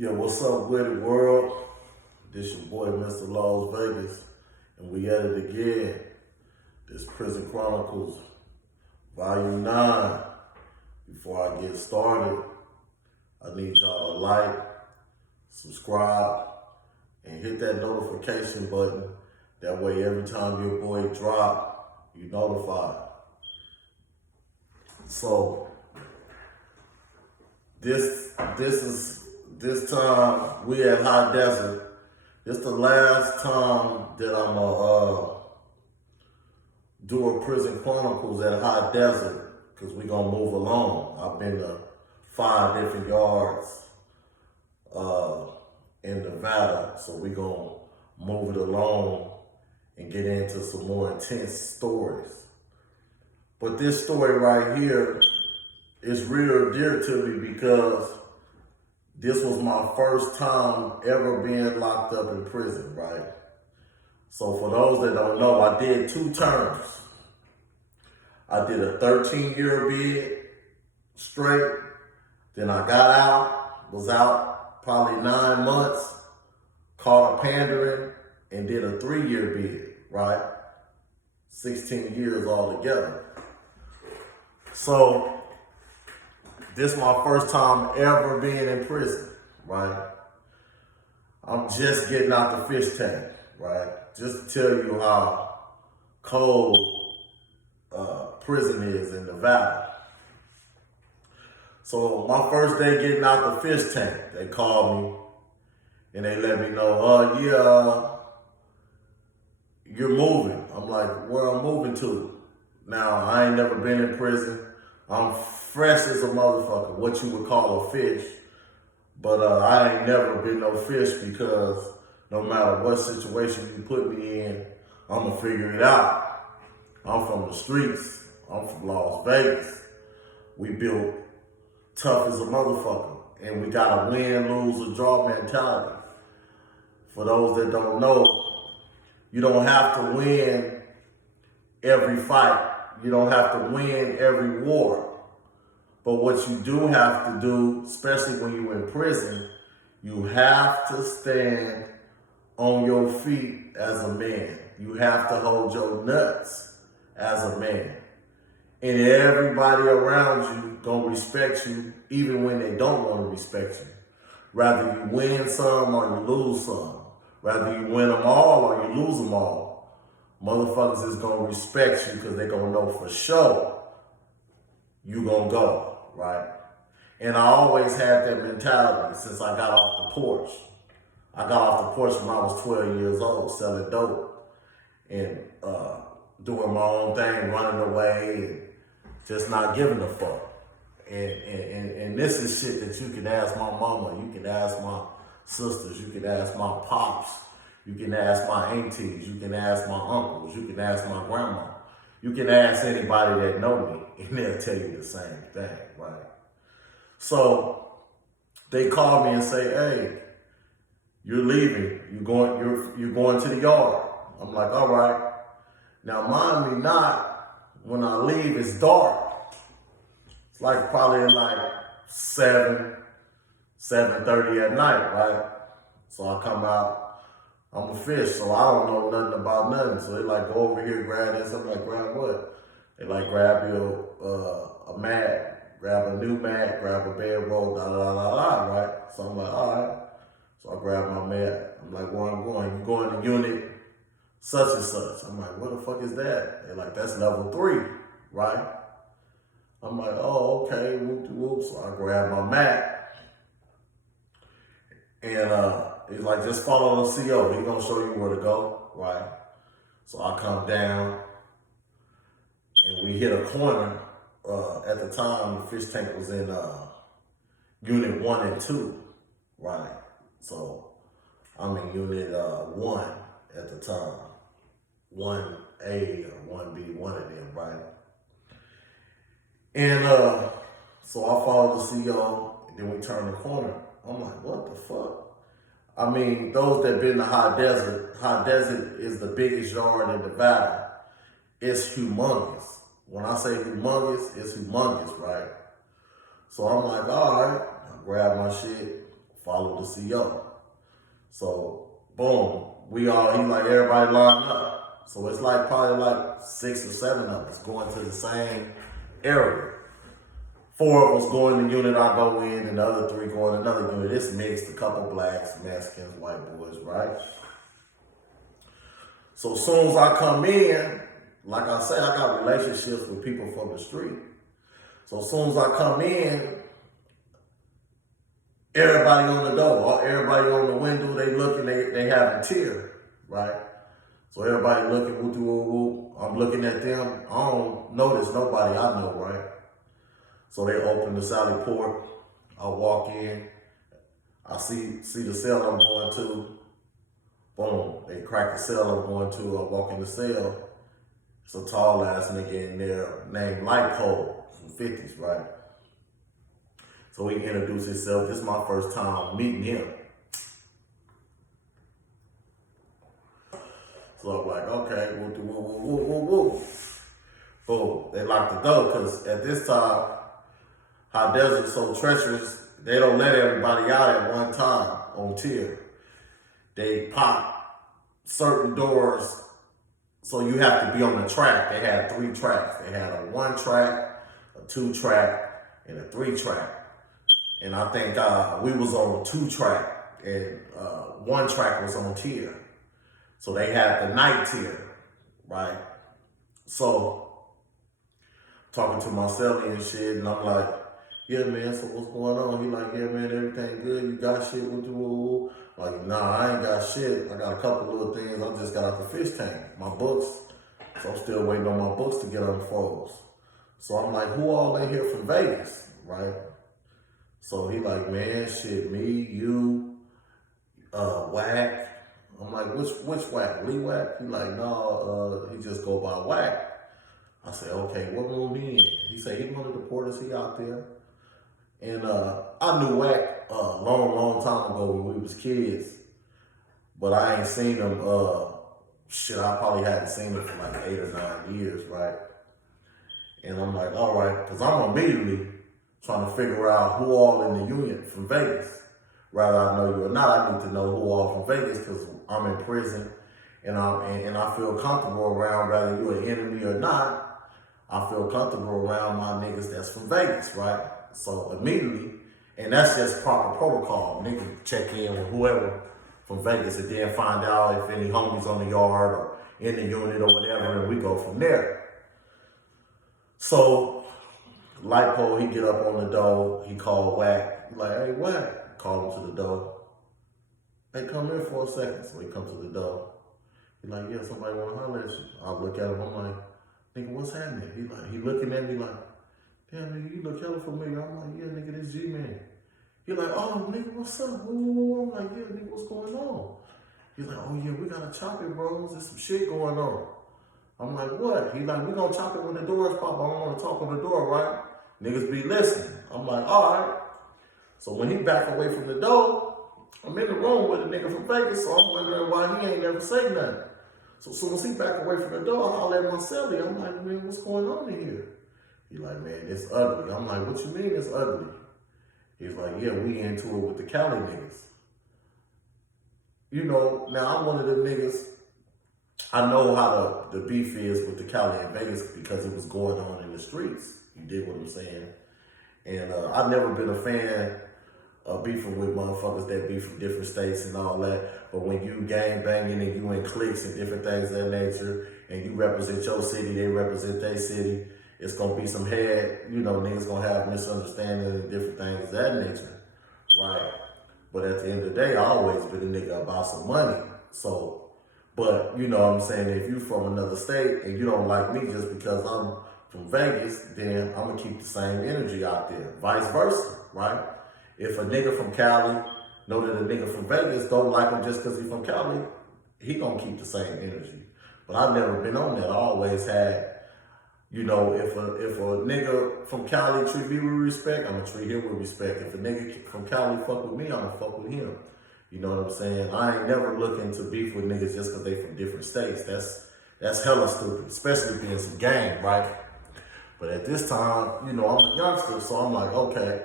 Yo, what's up with it, world? This your boy, Mr. Las Vegas, and we at it again. This Prison Chronicles, vol.9. Before I get started, I need y'all to like, subscribe, and hit that notification button. That way, every time your boy drop, you notified. So, this time we at High Desert. This the last time that I'm do a Prison Chronicles at High Desert, because we gonna move along. I've been to 5 different yards in Nevada, so we gonna move it along and get into some more intense stories. But this story right here is real dear to me because this was my first time ever being locked up in prison, right? So for those that don't know, I did 2 terms. I did a 13-year bid straight. Then I got out, was out probably 9 months, caught a pandering, and did a 3-year bid, right? 16 years altogether. So this is my first time ever being in prison, right? I'm just getting out the fish tank, right? Just to tell you how cold prison is in Nevada. So my first day getting out the fish tank, they called me and they let me know, you're moving. I'm like, where I'm moving to? Now, I ain't never been in prison. I'm fresh as a motherfucker, what you would call a fish. But I ain't never been no fish because no matter what situation you put me in, I'm going to figure it out. I'm from the streets. I'm from Las Vegas. We built tough as a motherfucker. And we got a win, lose, or draw mentality. For those that don't know, you don't have to win every fight. You don't have to win every war. But what you do have to do, especially when you're in prison, you have to stand on your feet as a man. You have to hold your nuts as a man. And everybody around you gonna respect you even when they don't want to respect you. Rather you win some or you lose some. Rather you win them all or you lose them all. Motherfuckers is gonna respect you because they gonna know for sure you gonna go, right? And I always had that mentality since I got off the porch. I got off the porch when I was 12 years old, selling dope and doing my own thing, running away and just not giving a fuck. And this is shit that you can ask my mama, you can ask my sisters, you can ask my pops, you can ask my aunties, you can ask my uncles, you can ask my grandma. You can ask anybody that know me and they'll tell you the same thing, right? So they call me and say, hey, you're leaving, you're going to the yard. I'm like, all right. Now mind me not, when I leave, it's dark. It's like probably like 7:30 at night, right? So I come out, I'm a fish, so I don't know nothing about nothing. So they like, go over here, grab this. I'm like, grab what? They like, grab your a mat, grab a new mat, grab a bedroll, right? So I'm like, all right. So I grab my mat. I'm like, where I'm going? You going to unit such and such. I'm like, what the fuck is that? They're like, that's level 3, right? I'm like, oh, okay, whoop-de-whoop. So I grab my mat. And he's like, just follow the CO. He's gonna show you where to go, right? So I come down and we hit a corner. At the time, the fish tank was in unit 1 and 2, right? So I'm in unit 1 at the time. 1A or 1B, one of them, right? And so I follow the CO, and then we turn the corner. I'm like, what the fuck? I mean, those that been to High Desert is the biggest yard in Nevada. It's humongous. When I say humongous, it's humongous, right? So I'm like, all right. I grab my shit, follow the CO. So, boom, he like, everybody line up. So it's like probably like 6 or 7 of us going to the same area. 4 of us go in the unit I go in, and the other 3 go in another unit. It's mixed, a couple blacks, Mexicans, white boys, right? So as soon as I come in, like I said, I got relationships with people from the street. So as soon as I come in, everybody on the door, everybody on the window, they looking, they have a tear, right? So everybody looking, woo, woo, woo. I'm looking at them. I don't notice nobody I know, right? So they open the Sally Port. I walk in. I see the cell I'm going to. Boom. They crack the cell I'm going to. I walk in the cell. It's a tall ass nigga in there named Lightpole from 50s, right? So he introduced himself. This is my first time meeting him. So I'm like, okay, woo. Boom. They locked the door because at this time, how desert's so treacherous, they don't let everybody out at one time on tier. They pop certain doors, so you have to be on the track. They had 3 tracks. They had a 1 track, a 2 track, and a 3 track. And I think we was on 2 track, and 1 track was on tier. So they had the night tier, right? So talking to my cellie and shit, and I'm like, yeah, man, so what's going on? He like, yeah, man, everything good? You got shit with you? Like, nah, I ain't got shit. I got a couple little things. I just got out the fish tank. My books. So I'm still waiting on my books to get unfroze. So I'm like, who all in here from Vegas, right? So he like, man, shit, me, you, Whack. I'm like, which Whack? Lee Whack? He like, no, he just go by Whack. I said, okay, what room he in? He said, he one of the porters, he out there. And I knew Whack a long time ago when we was kids, but I ain't seen him, I probably hadn't seen him for like 8 or 9 years, right? And I'm like, all right, because I'm immediately trying to figure out who all in the unit from Vegas. Whether I know you or not, I need to know who all from Vegas because I'm in prison and I feel comfortable around, whether you're an enemy or not, I feel comfortable around my niggas that's from Vegas, right? So immediately, and that's just proper protocol. Nigga check in with whoever from Vegas and then find out if any homies on the yard or in the unit or whatever, and we go from there. So Lightpole, he get up on the door, he called Whack. He like, hey, Whack. Call him to the door. Hey, come in for a second. So he comes to the door. He like, yeah, somebody want to holler at you. I look at him, I'm like, nigga, what's happening? He looking at me like, damn, nigga, you look hella familiar. I'm like, yeah, nigga, this G-Man. He like, oh, nigga, what's up? I'm like, yeah, nigga, what's going on? He's like, oh, yeah, we got to chop it, bro. There's some shit going on. I'm like, what? He like, we going to chop it when the doors pop. I don't want to talk on the door, right? Niggas be listening. I'm like, all right. So when he back away from the door, I'm in the room with a nigga from Vegas, so I'm wondering why he ain't never say nothing. So as soon as he back away from the door, I holler at my cellie. I'm like, man, what's going on in here? He like, man, it's ugly. I'm like, what you mean it's ugly? He's like, yeah, we into it with the Cali niggas. You know, now I'm one of them niggas, I know how the beef is with the Cali and Vegas because it was going on in the streets. You dig what I'm saying? And I've never been a fan of beefing with motherfuckers that be from different states and all that. But when you gang banging and you in cliques and different things of that nature, and you represent your city, they represent their city, it's gonna be some head, you know, niggas gonna have misunderstandings and different things of that nature, right? But at the end of the day, I always been a nigga about some money. So, but you know what I'm saying, if you from another state and you don't like me just because I'm from Vegas, then I'm gonna keep the same energy out there. Vice versa, right? If a nigga from Cali know that a nigga from Vegas don't like him just because he from Cali, he gonna keep the same energy. But I've never been on that. I always had, you know, if a nigga from Cali treat me with respect, I'm gonna treat him with respect. If a nigga from Cali fuck with me, I'm gonna fuck with him. You know what I'm saying? I ain't never looking to beef with niggas just because they from different states. That's hella stupid, especially being some gang, right? But at this time, you know, I'm a youngster, so I'm like, okay.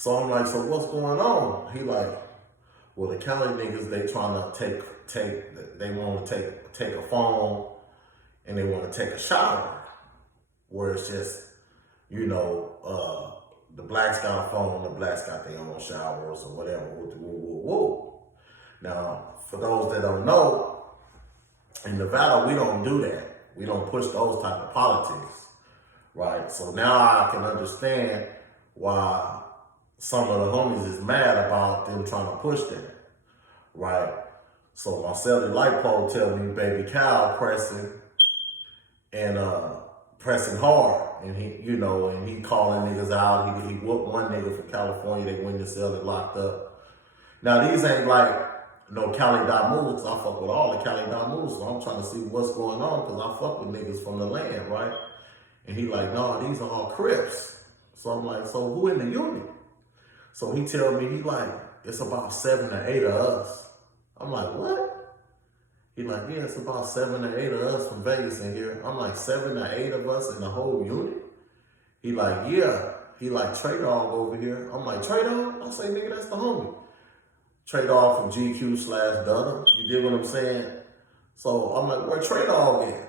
So I'm like, so what's going on? He like, well, the Cali niggas, they trying to they want to take a phone and they want to take a shower, where it's just, you know, the blacks got a phone, the blacks got their own showers or whatever. Woo, woo, woo, woo. Now, for those that don't know, in Nevada, we don't do that. We don't push those type of politics, right? So now I can understand why some of the homies is mad about them trying to push that, right? So my cellular light pole tell me baby cow pressing and pressing hard, and he, you know, and he calling niggas out. He whooped one nigga from California. They went to cell and locked up. Now these ain't like no Cali dot moves. I fuck with all the Cali dot moves, so I'm trying to see what's going on because I fuck with niggas from the land, right? And he like, no, these are all Crips. So I'm like, so who in the unit? So he tell me, he like, it's about 7 or 8 of us. I'm like, what? He like, yeah, it's about 7 or 8 of us from Vegas in here. I'm like, 7 or 8 of us in the whole unit? He like, yeah. He like, Trey Dog over here. I'm like, Trey Dog? I say, nigga, that's the homie. Trey Dog from GQ/Dutta. You dig what I'm saying? So I'm like, where Trey Dog at?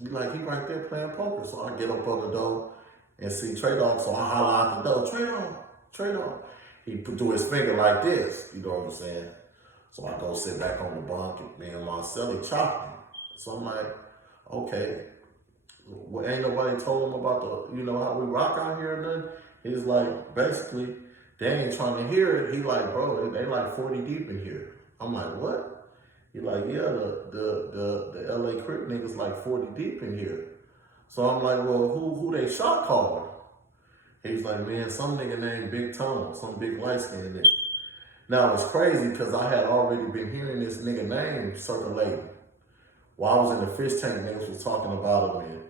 He like, he right there playing poker. So I get up on the door and see Trey Dog. So I holler out the door, Trey Dog, Trey Dog. He do his finger like this. You know what I'm saying? So I go sit back on the bunk and me and my celly chopping. So I'm like, okay. Well, ain't nobody told him about the, you know, how we rock out here or nothing. He's like, basically, they ain't trying to hear it. He like, bro, they like 40 deep in here. I'm like, what? He like, yeah, the LA Crip niggas like 40 deep in here. So I'm like, well, who they shot caller? He's like, man, some nigga named Big Tom, some big light skinned nigga. Now it's crazy because I had already been hearing this nigga name circulating. While I was in the fish tank, niggas was talking about him and,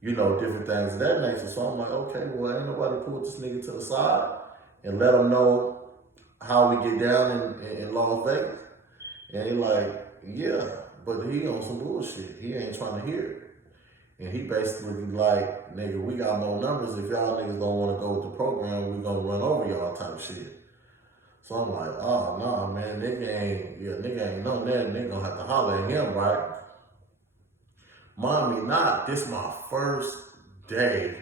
you know, different things of that nature. So I'm like, okay, well, ain't nobody pulled this nigga to the side and let him know how we get down in Las Vegas. And he like, yeah, but he on some bullshit. He ain't trying to hear it. And he basically like, nigga, we got more numbers. If y'all niggas don't want to go with the program, we gonna run over y'all type shit. So I'm like, oh, no, man, nigga ain't know that. Nigga gonna have to holler at him, right? Mind me not, this my first day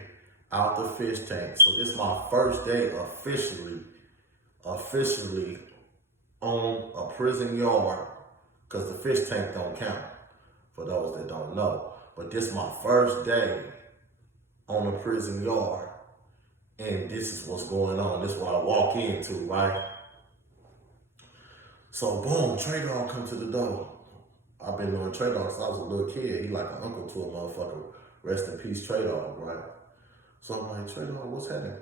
out the fish tank. So this my first day officially on a prison yard, because the fish tank don't count, for those that don't know. But this my first day on a prison yard, and this is what's going on. This is what I walk into, right? So boom, Trey Dog come to the door. I've been knowing Trey Dog since I was a little kid. He like an uncle to a motherfucker. Rest in peace, Trey Dog, right? So I'm like, Trey Dog, what's happening?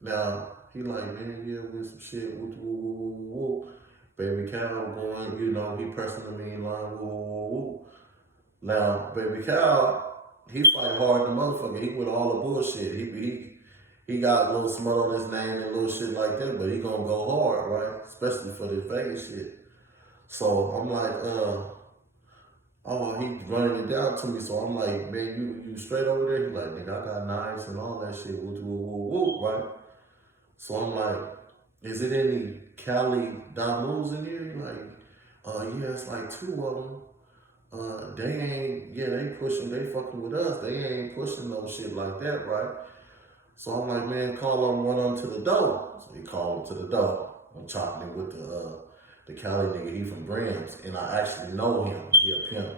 Now, he like, man, yeah, with some shit, woo, woo, woo, woo, woo. Baby Cal going, you know, he pressing the mean line, woo, woo, woo. Now, Baby Cal, he fight hard the motherfucker. He with all the bullshit. He got a little smut on his name and little shit like that, but he gonna go hard, right? Especially for this Vegas shit. So I'm like, oh, he running it down to me. So I'm like, man, you straight over there? He like, nigga, I got knives and all that shit. Woo, woo, woo, woo, right? So I'm like, is it any Cali Don moves in here? He like, yeah, it's like 2 of them. They pushing, they fucking with us. They ain't pushing no shit like that, right? So I'm like, man, call him, run on to the door. So he called him to the door. I'm chopping it with the Cali nigga, he from Grams, and I actually know him. He a pimp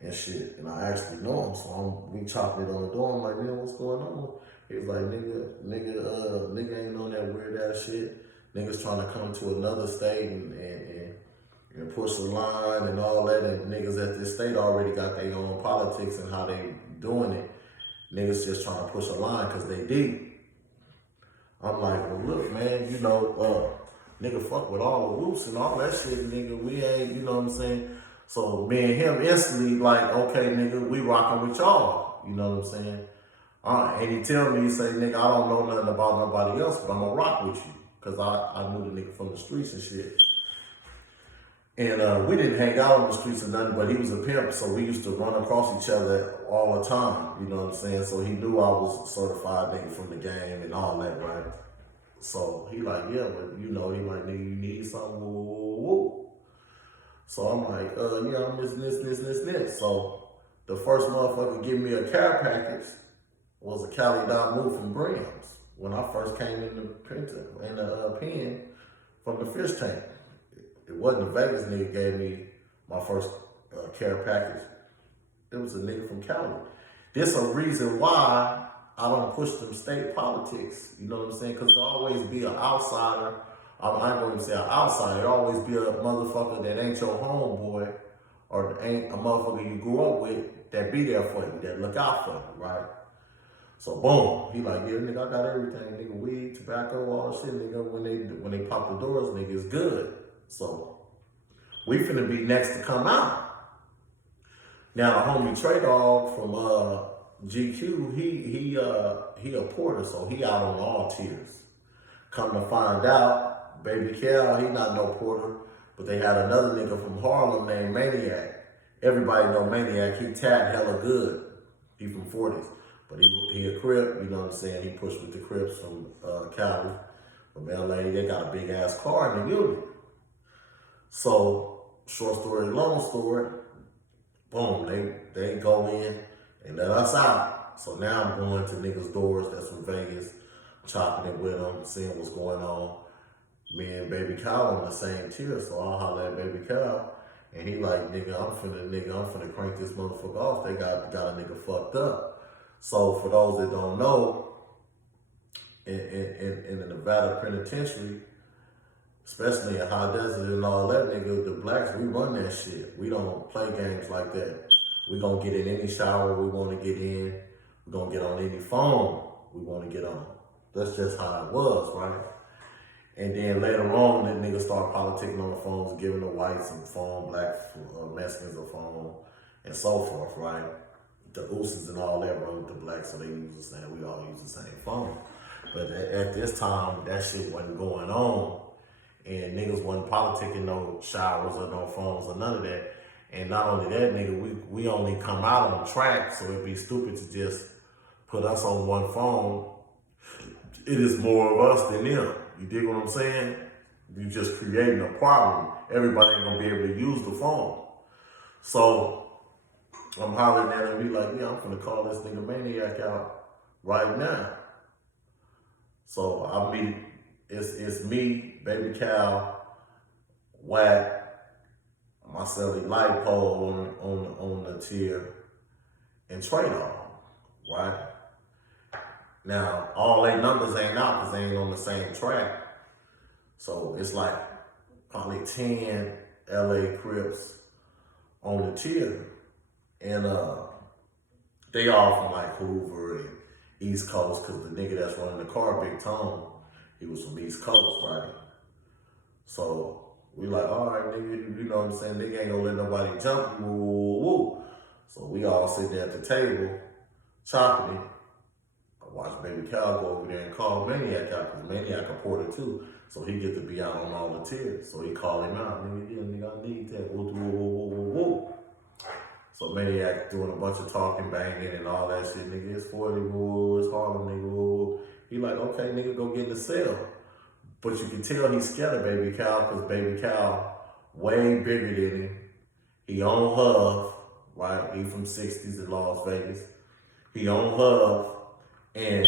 and shit, and I actually know him. So we chopping it on the door. I'm like, man, what's going on? He was like, nigga ain't on that weird ass shit. Niggas trying to come to another state and push the line and all that, and niggas at this state already got their own politics and how they doing it. Niggas just trying to push a line because they deep. I'm like, well, look, man, you know, nigga fuck with all the roots and all that shit, nigga. We ain't, you know what I'm saying? So me and him instantly like, okay, nigga, we rocking with y'all. You know what I'm saying? And he tell me, he say, nigga, I don't know nothing about nobody else, but I'm gonna rock with you. Because I knew the nigga from the streets and shit. And we didn't hang out on the streets or nothing, but he was a pimp, so we used to run across each other all the time, you know what I'm saying? So he knew I was a certified nigga from the game and all that, right? So he like, yeah, but he like, nigga, you need something, woo, woo, woo. So I'm like, yeah, I'm missing this. So the first motherfucker give me a care package was a Cali Dot Move from Brim's when I first came in the pen from the fish tank. It wasn't the Vegas nigga gave me my first care package. It was a nigga from Cali. This a reason why I don't push them state politics. You know what I'm saying? Because there always be an outsider. I ain't going to say an outsider. There always be a motherfucker that ain't your homeboy or ain't a motherfucker you grew up with that be there for you, that look out for you, right? So boom, he like, yeah, nigga, I got everything, nigga, weed, tobacco, all that shit, nigga. When they pop the doors, nigga, it's good. So we finna be next to come out. Now the homie Trey Dog from GQ, he a porter, so he out on all tiers. Come to find out, Baby Cal, he not no porter, but they had another nigga from Harlem named Maniac. Everybody know Maniac, he tapped hella good. He from 40s. But he a Crip, you know what I'm saying? He pushed with the Crips from Cali, from LA. They got a big ass car in the unit. So, short story, long story, boom, they go in, they let us out. So now I'm going to niggas' doors that's from Vegas, chopping it with them, seeing what's going on. Me and Baby Cal on the same tier, so I'll holler at Baby Cal. And he like, nigga, I'm finna crank this motherfucker off. They got a nigga fucked up. So for those that don't know, in the Nevada penitentiary, especially in High Desert and all that, nigga, the blacks, we run that shit. We don't play games like that. We gonna get in any shower we wanna get in. We gonna get on any phone we wanna get on. That's just how it was, right? And then later on, the niggas start politicking on the phones, giving the whites a phone, black Mexicans a phone, and so forth, right? The ooses and all that run with the blacks, so they use the same, we all use the same phone. But at this time, that shit wasn't going on. And niggas wasn't politicking no showers or no phones or none of that. And not only that, nigga, we only come out on track, so it'd be stupid to just put us on one phone. It is more of us than them. You dig what I'm saying? You just creating a problem. Everybody ain't gonna be able to use the phone. So I'm hollering at him, he like, yeah, I'm gonna call this nigga Maniac out right now. So I meet, it's me, Baby Cal, Wack, myself, Light Pole on the tier, and Trey Dog, right? Now, all their numbers ain't out because they ain't on the same track. So it's like probably 10 LA Crips on the tier. And they all from like Hoover and East Coast, because the nigga that's running the car, Big Tone, he was from East Coast, right? So we like, all right, nigga, you know what I'm saying? Nigga ain't gonna let nobody jump you, woo, woo, woo. So we all sitting there at the table, chopping it. I watched Baby Cal go over there and call Maniac out, because Maniac a porter too. So he get to be out on all the tiers. So he called him out, nigga, yeah, nigga, I need that, woo, woo, woo, woo, woo, woo. So Maniac doing a bunch of talking, banging, and all that shit. Nigga, it's 40, woo, it's Harlem, nigga, woo. He like, okay, nigga, go get in the cell. But you can tell he's scared of Baby Cal, because Baby Cal way bigger than him. He on Huff, right? He from 60s in Las Vegas. He on Huff, and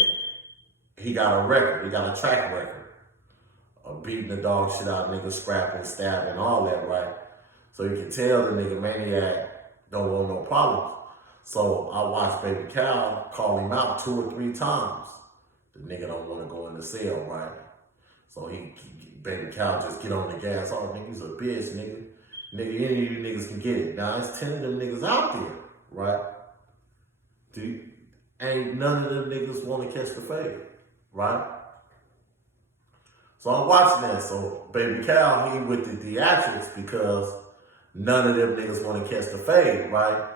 he got a record. He got a track record of beating the dog shit out of niggas, scrapping, stabbing, all that, right? So you can tell the nigga Maniac don't want no problems. So I watched Baby Cal call him out 2 or 3 times. The nigga don't want to go in the cell, right? So Baby Cal just get on the gas. Oh, nigga, he's a bitch, nigga. Nigga, any of you niggas can get it. Now, it's 10 of them niggas out there, right? Ain't none of them niggas want to catch the fade, right? So I'm watching that. So Baby Cal, he with the theatrics because none of them niggas want to catch the fade, right?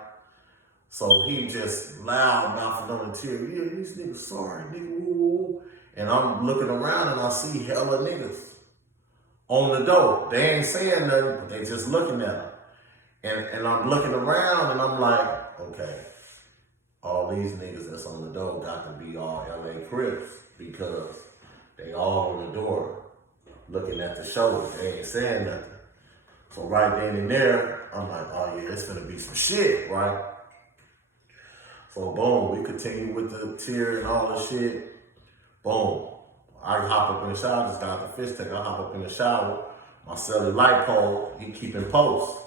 So he just loud mouthing on the tier. Yeah, these niggas sorry, nigga, woo, woo. And I'm looking around and I see hella niggas on the door. They ain't saying nothing, but they just looking at them. And I'm looking around and I'm like, okay, all these niggas that's on the door got to be all LA Crips because they all on the door. the show. They ain't saying nothing. So right then and there, I'm like, oh yeah, it's gonna be some shit, right? So boom, we continue with the tier and all the shit. Boom. I hop up in the shower, just got the fish tank. I hop up in the shower. My cellular light pole, he keep in post.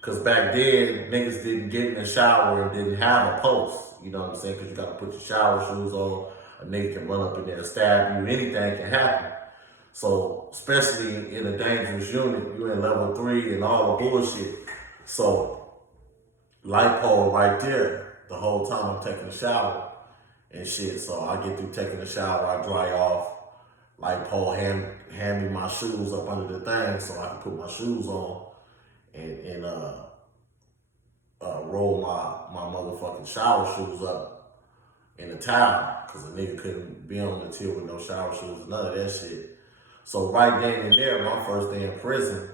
Cause back then, niggas didn't get in the shower and didn't have a post. You know what I'm saying? Cause you gotta put your shower shoes on. A nigga can run up in there and stab you. Anything can happen. So, especially in a dangerous unit, you're in level 3 and all the bullshit. So, light pole right there the whole time I'm taking a shower and shit. So I get through taking a shower, I dry off. Light pole hand me my shoes up under the thing so I can put my shoes on and roll my motherfucking shower shoes up in the towel. Cause a nigga couldn't be on the tier with no shower shoes, none of that shit. So right then and there, my first day in prison,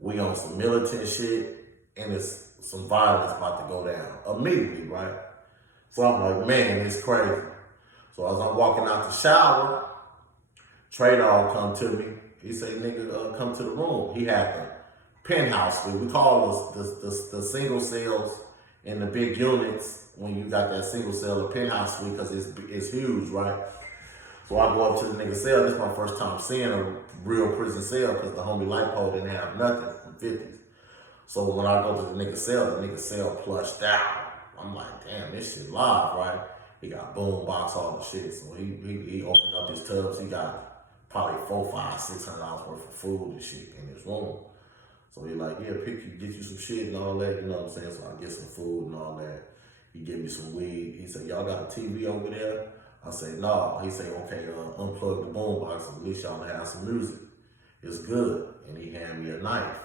we on some militant shit, and it's some violence about to go down immediately, right? So I'm like, man, it's crazy. So as I'm walking out the shower, Trey Dog come to me. He say, nigga, come to the room. He had the penthouse suite. We call those the single cells in the big units when you got that single cell, the penthouse suite, because it's huge, right? So I go up to the nigga cell. This is my first time seeing a real prison cell because the homie light pole didn't have nothing from 50s. So when I go to the nigga cell plushed out. I'm like, damn, this shit live, right? He got boom box, all the shit. So he opened up his tubs. He got probably $400, $500, $600 worth of food and shit in his room. So he like, yeah, get you some shit and all that, you know what I'm saying? So I get some food and all that. He give me some weed. He said, y'all got a TV over there? I say, no. He say, okay, unplug the boom box, at least y'all have some music. It's good. And he hand me a knife.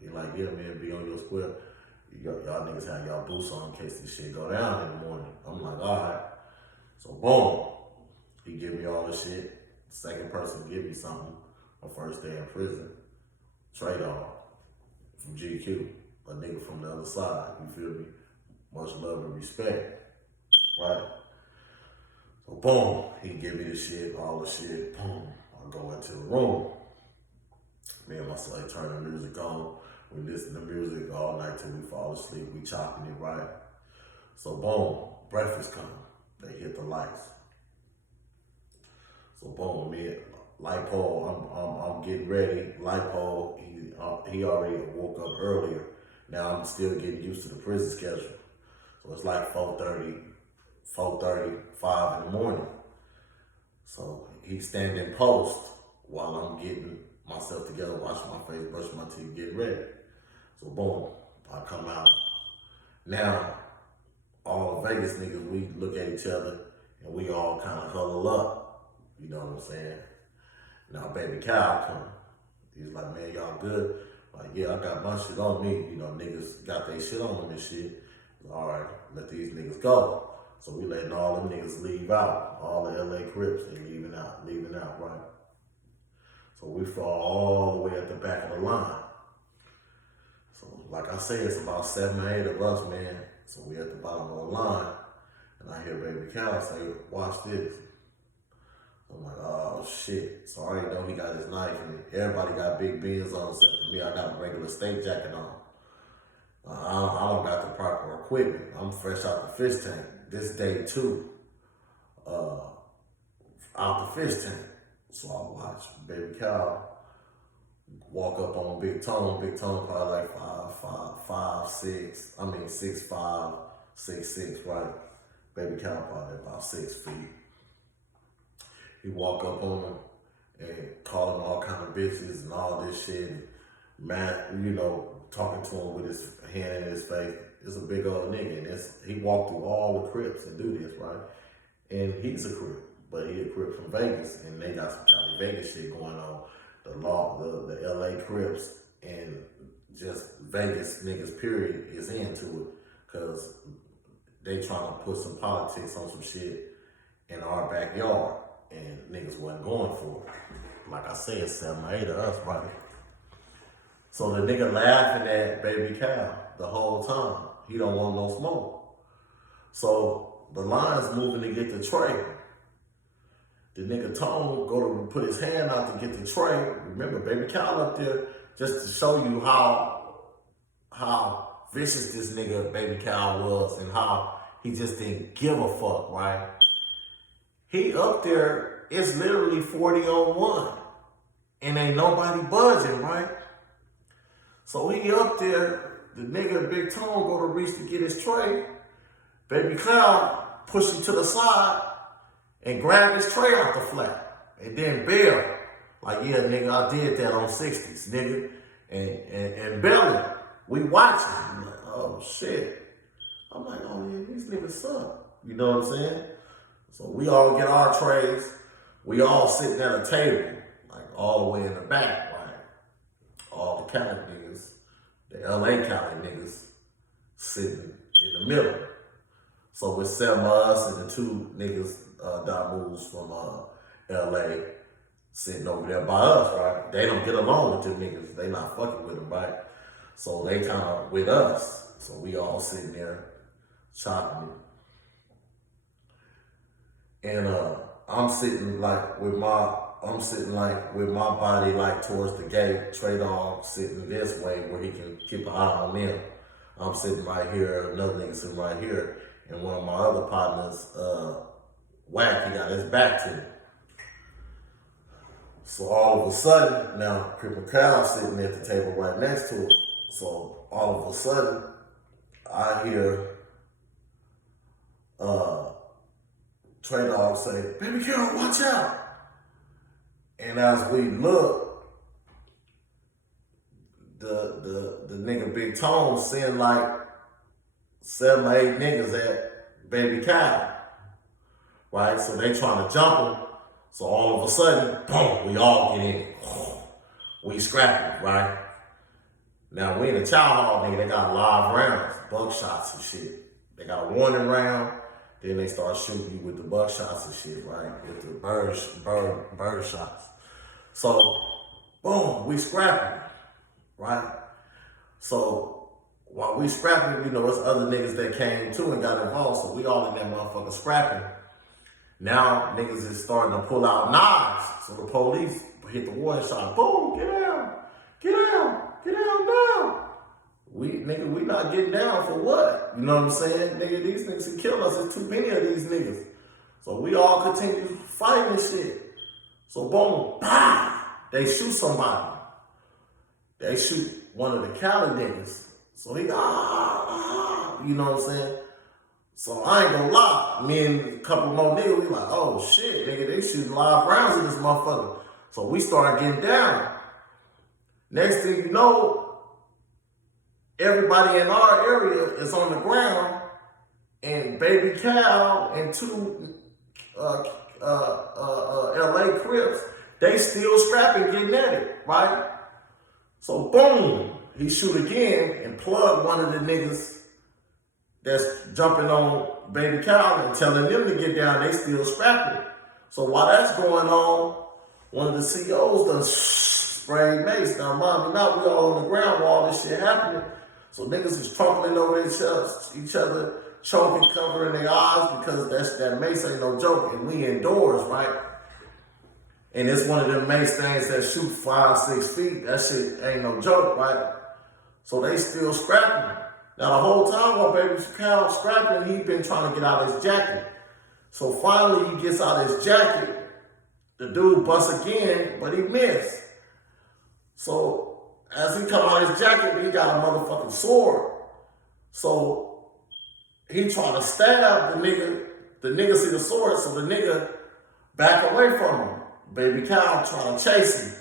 He like, yeah, man, be on your square. Y'all niggas have y'all boots on in case this shit go down in the morning. I'm like, all right. So boom, he give me all the shit. Second person give me something. My first day in prison. Trey Dog from GQ, a nigga from the other side. You feel me? Much love and respect, right? So boom, he give me the shit, all the shit. Boom, I go into the room. Me and my son turn the music on. We listen to music all night till we fall asleep. We chopping it, right? So boom, breakfast come. They hit the lights. So boom, me, light pole, I'm getting ready. Light pole, he already woke up earlier. Now I'm still getting used to the prison schedule. So it's like 4:30, 5 in the morning. So he's standing post while I'm getting myself together, washing my face, brushing my teeth, getting ready. So boom, I come out. Now, all the Vegas niggas, we look at each other and we all kind of huddle up. You know what I'm saying? Now baby Cal come. He's like, man, y'all good? Like, yeah, I got my shit on me. You know, niggas got their shit on them and shit. All right, let these niggas go. So we letting all them niggas leave out. All the LA Crips, they leaving out, right? So we fall all the way at the back of the line. So like I said, it's about 7 or 8 of us, man. So we at the bottom of the line. And I hear baby Cal say, watch this. I'm like, oh shit. So I already know he got his knife and everybody got big beans on except for me. I got a regular state jacket on. I don't got the proper equipment. I'm fresh out the fish tank. This day 2, out the fish tank. So I watch baby Cal walk up on Big Tone. Big Tone probably like 6'5", 6'6", right? Baby Cal probably about 6 feet. He walk up on him and call him all kind of bitches and all this shit. And man, you know, talking to him with his hand in his face. It's a big old nigga, and he walked through all the Crips and do this, right? And he's a Crip, but he a Crip from Vegas, and they got some kind of Vegas shit going on. The LA Crips and just Vegas niggas period is into it, cause they trying to put some politics on some shit in our backyard, and niggas wasn't going for it. Like I said, 7 or 8 of us, right? So the nigga laughing at baby Cal the whole time. He don't want no smoke. So the line's moving to get the Trey. The nigga Tone go to put his hand out to get the tray. Remember, Baby Cal up there just to show you how vicious this nigga Baby Cal was and how he just didn't give a fuck, right? He up there, it's literally 40-on-1. And ain't nobody budging, right? So he up there, the nigga Big Tone go to reach to get his tray. Baby Cal push him to the side and grab his tray out the flat. And then bail. Like, yeah, nigga, I did that on 60s, nigga. And Belly, we watching. I'm like, oh, shit. I'm like, oh, yeah, these niggas suck. You know what I'm saying? So we all get our trays. We all sitting at a table, like all the way in the back, right? All the Cali niggas, the LA Cali niggas, sitting in the middle. So it's Selma, us, and the two niggas, Damus from LA, sitting over there by us, right? They don't get along with them niggas. They not fucking with them, right? So they kind of with us. So we all sitting there chopping it. And I'm sitting like with my body like towards the gate. Trey Dog sitting this way where he can keep an eye on them. I'm sitting right here, another nigga sitting right here. And one of my other partners, Whack, he got his back to me. So all of a sudden, now Cripple Cow sitting at the table right next to him. So all of a sudden, I hear Trey Dog say, "Baby girl, watch out." And as we look, the nigga Big Tone send like 7 or 8 niggas at Baby Cow. Right? So they trying to jump him. So all of a sudden, boom, we all get in. We scrapping, right? Now we in the chow hall, nigga, they got live rounds, buckshots and shit. They got a warning round, then they start shooting you with the buckshots and shit, right? With the bird shots. So, boom, we scrapping, right? So while we scrapping, you know, there's other niggas that came too and got involved, so we all in that motherfucker scrapping. Now niggas is starting to pull out knives, so the police hit the warning shot. Boom, get down now. We not getting down for what? You know what I'm saying? Nigga, these niggas can kill us. There's too many of these niggas. So we all continue fighting and shit. So boom, bah, they shoot somebody. They shoot one of the Cali niggas. So he, you know what I'm saying? So I ain't gonna lie, me and a couple more niggas, we like, oh shit, nigga, they shooting live rounds in this motherfucker. So we start getting down. Next thing you know, everybody in our area is on the ground, and Baby Cal and 2 LA Crips, they still scrapping, getting at it, right? So boom, he shoot again and plug one of the niggas that's jumping on Baby Cal and telling them to get down. They still scrapping. So while that's going on, one of the CEOs done sprayed mace. Now, mind you, now we all on the ground while all this shit happening. So niggas is trampling over each other, choking, covering their eyes because that mace ain't no joke. And we indoors, right? And it's one of them mace things that shoot 5-6 feet. That shit ain't no joke, right? So they still scrapping. Now the whole time while Baby Cal scrapping, he been trying to get out his jacket. So finally he gets out his jacket. The dude busts again, but he missed. So as he come out his jacket, he got a motherfucking sword. So he trying to stab the nigga. The nigga see the sword, so the nigga back away from him. Baby Cal trying to chase him.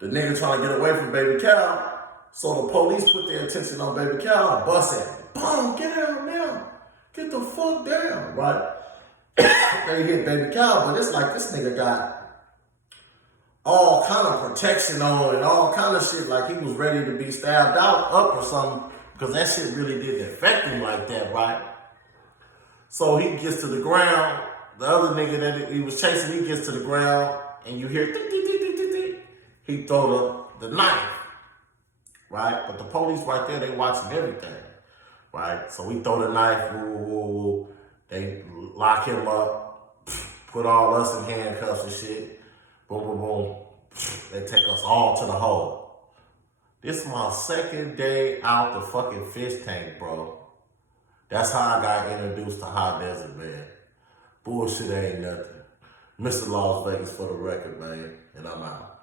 The nigga trying to get away from Baby Cal. So the police put their attention on Baby Cal and bust at him. Boom, get down now. Get the fuck down, right? They hit Baby Cal, but it's like this nigga got all kind of protection on and all kind of shit, like he was ready to be stabbed up or something, because that shit really didn't affect him like that, right? So he gets to the ground. The other nigga that he was chasing, he gets to the ground, and you hear tick, tick, tick, tick, tick, tick. He throw the knife. Right? But the police right there, they watching everything, right? So we throw the knife, woo, woo, woo. They lock him up, Put all us in handcuffs and shit. Boom, boom, boom. They take us all to the hole. This is my second day out the fucking fish tank, bro. That's how I got introduced to hot desert, man. Bullshit ain't nothing. Mr. Las Vegas for the record, man. And I'm out.